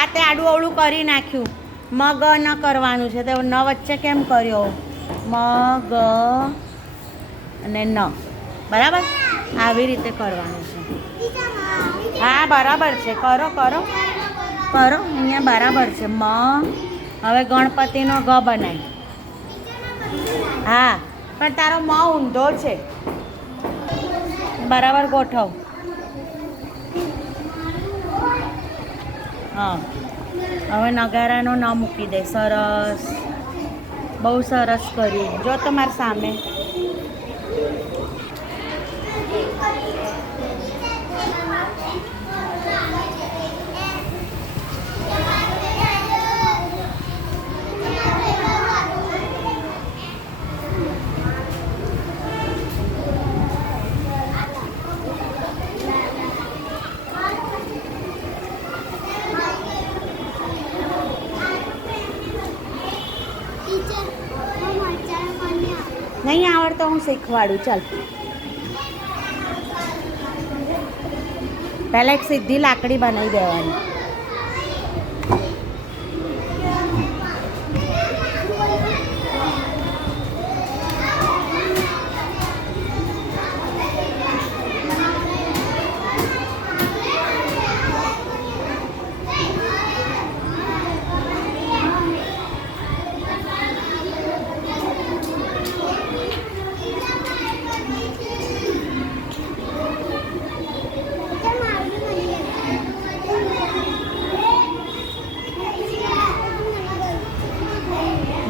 આ તે આડું અવળું કરી નાખ્યું. મગ ન કરવાનું છે તો ન વચ્ચે કેમ કર્યો? મગ અને ન. બરાબર, આવી રીતે કરવાનું છે. હા બરાબર છે, કરો કરો કરો. અહીંયા બરાબર છે. હવે ગણપતિનો ગ બનાય. હા પણ તારો મ ઊંધો છે. બરાબર ગોઠવ. હા હવે નગારાનો ન મૂકી દે. સરસ, બહુ સરસ કર્યું. જો તમારી સામે. નહીં આવડતો હું શીખવાડું. ચાલ, પહેલાં એક સીધી લાકડી બનાવી દેવાની.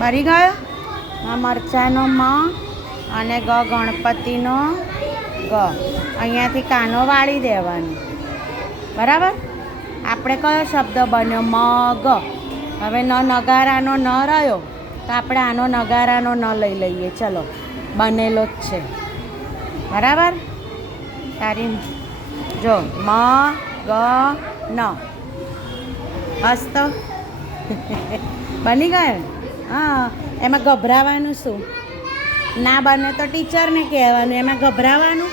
મરી ગયો. આ મરચાંનો મ અને ગ ગણપતિનો ગ. અહીંયાથી કાનો વાળી દેવાનું. બરાબર. આપણે કયો શબ્દ બન્યો? મગ. હવે ન નગારાનો ન રહ્યો તો આપણે આનો નગારાનો ન લઈ લઈએ. ચલો, બનેલો જ છે. બરાબર. તારી જો મ ગ ન હસ્ત બની ગયો. હા, એમાં ગભરાવાનું શું? ના બને તો ટીચરને કહેવાનું. એમાં ગભરાવાનું